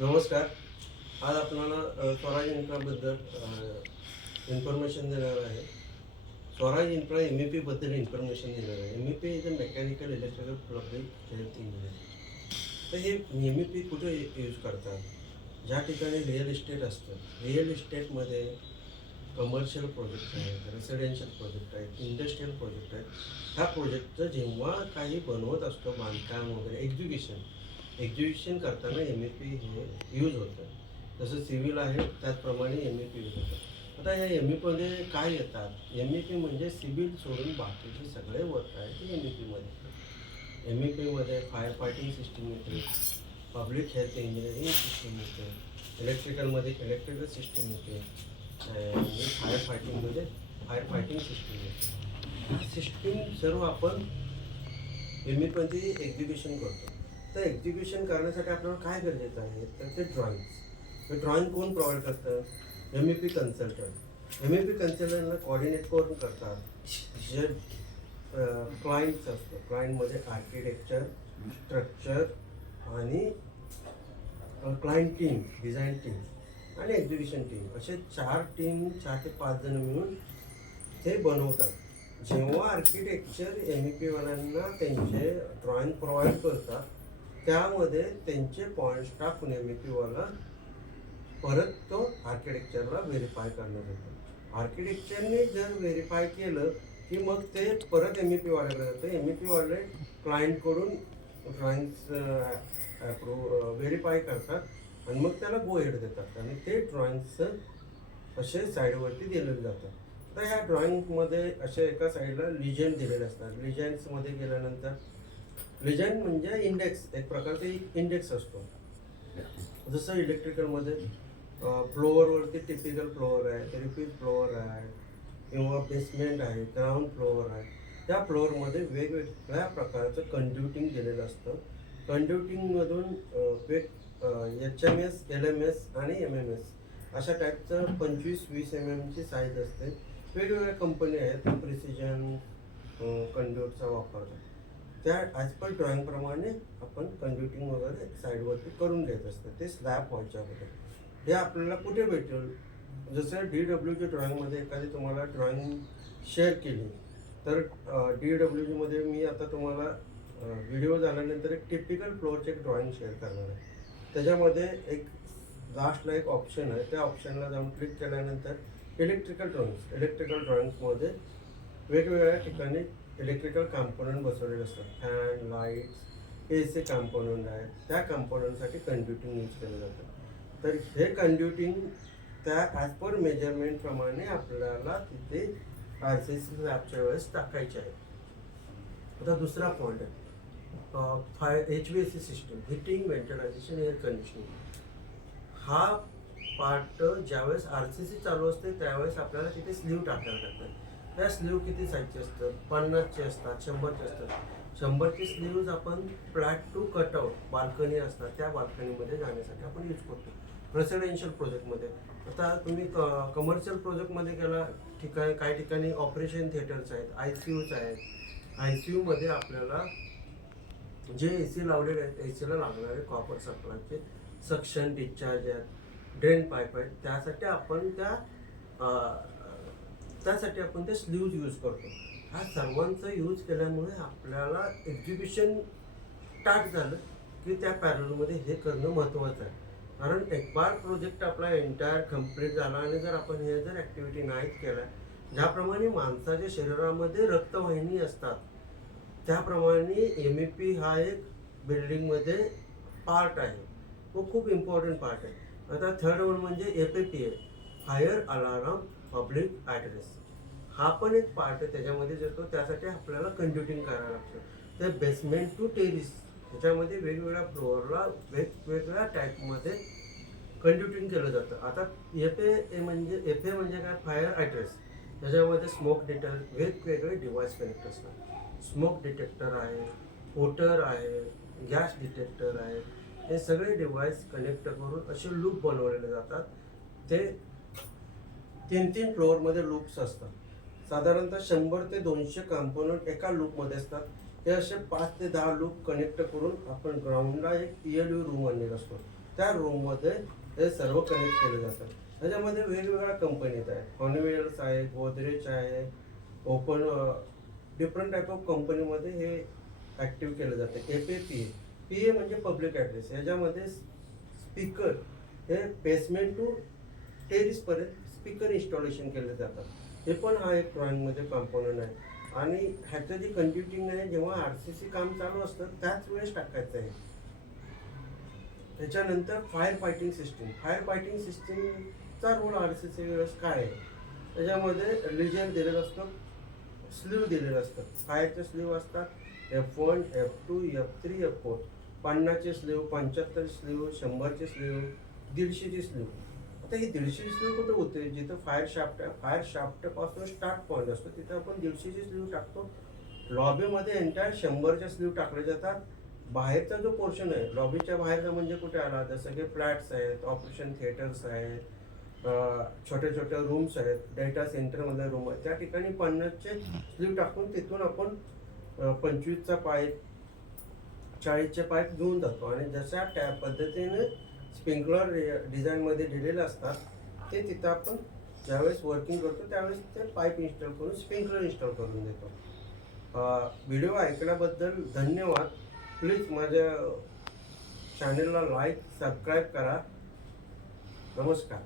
नमस्कार. आज आपल्याला स्वराज इन्फ्राबद्दल इन्फॉर्मेशन देणार आहे. स्वराज इन्फ्रा MEP बद्दल इन्फॉर्मेशन देणार आहे. MEP is a mechanical electrical public health engineering. तर हे MEP कुठे यूज करतात? ज्या ठिकाणी रिअल इस्टेट असतं, रिअल इस्टेटमध्ये कमर्शियल प्रोजेक्ट आहेत, रेसिडेन्शियल प्रोजेक्ट आहेत, इंडस्ट्रियल प्रोजेक्ट आहेत. ह्या प्रोजेक्टचं जेव्हा काही बनवत असतो बांधकाम वगैरे एक्झिक्युशन करताना MEP हे यूज होतं. जसं सिव्हिल आहे त्याचप्रमाणे MEP यूज होतं. आता ह्या MEPमध्ये काय येतात? MEP म्हणजे सिव्हिल सोडून बाकीचे सगळे वर्क आहेत ते MEPमध्ये येतात. MEPमध्ये फायर फायटिंग सिस्टीम येते, पब्लिक हेल्थ इंजिनिअरिंग सिस्टीम येते, इलेक्ट्रिकलमध्ये इलेक्ट्रिकल सिस्टीम येते आणि फायर फायटिंग सिस्टीम येते. सिस्टीम सर्व आपण MEPमध्ये एक्झिक्युशन करतो. तर एक्झिक्युशन करण्यासाठी आपल्याला काय गरजेचं आहे तर ते ड्रॉइंग्स. हे ड्रॉइंग कोण प्रोव्हाइड करतं? MEP consultant. MEP कन्सल्टंटला कोऑर्डिनेट करून करतात जे क्लायंट्स असतो. क्लायंटमध्ये आर्किटेक्चर, स्ट्रक्चर आणि क्लायंट टीम, डिझाईन टीम आणि एक्झिक्युशन टीम असे 4 ते 5 जण मिळून ते बनवतात. जेव्हा आर्किटेक्चर MEP वाल्यांना त्यांचे ड्रॉइंग प्रोव्हाइड करतात त्यामध्ये त्यांचे पॉईंट्स टाकून MEP वाला परत तो आर्किटेक्चरला व्हेरीफाय करण्यात येतो. आर्किटेक्चरने जर व्हेरीफाय केलं की मग ते परत MEP वाल्याकडे जातं. MEP वाले क्लायंटकडून ड्रॉइंग्स व्हेरीफाय करतात आणि मग त्याला गो हेड देतात आणि ते ड्रॉइंग्स असे साईडवरती दिलेले जातात. तर ह्या ड्रॉइंगमध्ये असे एका साईडला लिजंड दिलेले असतात. लिजंड्समध्ये गेल्यानंतर लिजंड म्हणजे इंडेक्स, एक प्रकारचा इंडेक्स असतो. जसं इलेक्ट्रिकलमध्ये फ्लोअरवरती टिपिकल फ्लोअर आहे, रिपीट फ्लोअर आहे किंवा बेसमेंट आहे, ग्राउंड फ्लोअर आहे. त्या फ्लोअरमध्ये वेगवेगळ्या प्रकारचं कंड्युटिंग केलेलं असतं. कंड्युटिंगमधून HMS, LMS आणि MMS अशा टाईपचं 25-20 mm ची साईज असते. वेगवेगळ्या कंपनी आहेत प्रिसिजन कंड्युटचा वापरतात. त्या ॲज पर ड्रॉइंगप्रमाणे आपण कंड्युटिंग वगैरे साईडवरती करून घ्यायचं असतं. ते स्लॅब व्हायच्या अगोदर हे आपल्याला कुठे भेटेल? जसं DWG ड्रॉइंगमध्ये एखादी तुम्हाला ड्रॉइंग शेअर केली तर DWGमध्ये मी आता तुम्हाला व्हिडिओ झाल्यानंतर एक टिपिकल फ्लोअरचे एक ड्रॉइंग शेअर करणार आहे. त्याच्यामध्ये एक लास्टला एक ऑप्शन आहे, त्या ऑप्शनला जाऊन क्लिक केल्यानंतर इलेक्ट्रिकल ड्रॉइंग्समध्ये वेगवेगळ्या ठिकाणी इलेक्ट्रिकल कॉम्पोनंट बसवलेले असतात. फॅन, लाईट्स, AC कॉम्पोनंट आहेत. त्या कॉम्पोनंटसाठी कंड्युटिंग यूज केलं जातं. तर हे कंड्युटिंग त्या ॲज पर मेजरमेंटप्रमाणे आपल्याला तिथे RCC लॅबच्या वेळेस टाकायचे आहे. आता दुसरा पॉईंट आहे HVAC system, heating, ventilation, air conditioning. हा पार्ट ज्यावेळेस RCC चालू असते त्यावेळेस आपल्याला तिथे स्लीव टाकायला लागतात. त्या स्लीव किती साईजचे असतात? 50चे असतात, 100चे असतात. 100चे स्लीव्ज आपण फ्लॅट टू कटआउट बाल्कनी असतात त्या बाल्कनीमध्ये जाण्यासाठी आपण यूज करतो रेसिडेन्शियल प्रोजेक्टमध्ये. आता तुम्ही कमर्शियल प्रोजेक्टमध्ये गेला काही ठिकाणी ऑपरेशन थिएटर्स आहेत, ICUs आहेत. ICUमध्ये आपल्याला जे AC लावलेले आहेत, ACला लागणारे कॉपर सप्लायचे सक्शन, डिस्चार्ज आहेत, ड्रेन पाईप आहेत, त्यासाठी आपण ते स्लीव्ज यूज करतो. ह्या सर्वांचा यूज केल्यामुळे आपल्याला एक्झिक्युशन स्टार्ट झालं की त्या पॅरलमध्ये हे करणं महत्त्वाचं आहे. कारण एक बार प्रोजेक्ट आपला एंटायर कम्प्लीट झाला आणि जर आपण हे जर ॲक्टिव्हिटी नाहीच केल्या, ज्याप्रमाणे माणसाच्या शरीरामध्ये रक्तवाहिनी असतात त्याप्रमाणे MEP हा एक बिल्डिंगमध्ये पार्ट आहे, तो खूप इम्पॉर्टंट पार्ट आहे. आता थर्ड वन म्हणजे FAPA, fire alarm public address. हा पण एक पार्ट आहे, त्याच्यामध्ये येतो. त्यासाठी आपल्याला कंड्युटिंग करायला लागतं. ते बेसमेंट टू टेरिस ह्याच्यामध्ये वेगवेगळ्या फ्लोअरला वेगवेगळ्या टाईपमध्ये कंड्युटिंग केलं जातं. आता FA म्हणजे काय? Fire address. त्याच्यामध्ये स्मोक डिटेक्टर, वेगवेगळे डिव्हाइस कनेक्ट असतात. स्मोक डिटेक्टर आहे, ओटर आहे, गॅस डिटेक्टर आहे. हे सगळे डिव्हाइस कनेक्ट करून असे लूप बनवलेले जातात. ते 3 फ्लोअरमध्ये लूप्स असतात. साधारणतः 100 ते 200 कॉम्पोनंट एका लूपमध्ये असतात. हे असे 5 ते 10 लूप कनेक्ट करून आपण ग्राउंडला एक ELU रूम आणलेला असतो. त्या रूममध्ये हे सर्व कनेक्ट केलं जातं. त्याच्यामध्ये वेगवेगळ्या कंपनीज आहेत, हॉनिवेल्स आहे, गोदरेज आहे, ओपन डिफरंट टाईप ऑफ कंपनीमध्ये हे ॲक्टिव्ह केलं जातं. पी ए म्हणजे पब्लिक ॲड्रेस. ह्याच्यामध्ये स्पीकर हे बेसमेंट टू टेरिसपर्यंत स्पीकर इन्स्टॉलेशन केले जातात. हे पण हा एक ड्रॉइंगमध्ये कॉम्पोनंट आहे. आणि ह्याचं जे कंट्युटिंग आहे, जेव्हा RCC काम चालू असतं त्याच वेळेस टाकायचं आहे. त्याच्यानंतर फायर फायटिंग सिस्टीमचा रोल RCC वेळेस काय आहे, त्याच्यामध्ये रिजन दिलेलं असतं, स्लीव दिलेलं असतं. फायरचे स्लीव असतात F1, F2, F3, F4. 50चे स्लीव, 75 स्लीव, 100चे स्लीव, 150ची स्लीव. आता ही 150ची स्लीव कुठे होते, जिथं फायर शाफ्टपासून स्टार्ट पॉईंट असतो तिथं आपण 150ची स्लीव टाकतो. लॉबीमध्ये एंटायर 100च्या स्लीव टाकले जातात. बाहेरचा जो पोर्शन आहे, लॉबीच्या बाहेरचा म्हणजे कुठे आला, जसं की फ्लॅट्स आहेत, ऑपरेशन थिएटर्स आहेत, छोटे छोटे रूम्स आहेत, डेटा सेंटरमधले रूम आहेत, त्या ठिकाणी 50चे स्लीव टाकून तिथून आपण 25चा पाईप, 40चे पाईप घेऊन जातो. आणि जशा त्या पद्धतीने स्प्रिंकलर डिझाईनमध्ये दिलेले असतात ते तिथं आपण ज्यावेळेस वर्किंग करतो त्यावेळेस ते पाईप इन्स्टॉल करून स्प्रिंकलर इन्स्टॉल करून देतो. व्हिडिओ ऐकल्याबद्दल धन्यवाद. प्लीज माझ्या चॅनलला लाईक, सबस्क्राईब करा. नमस्कार.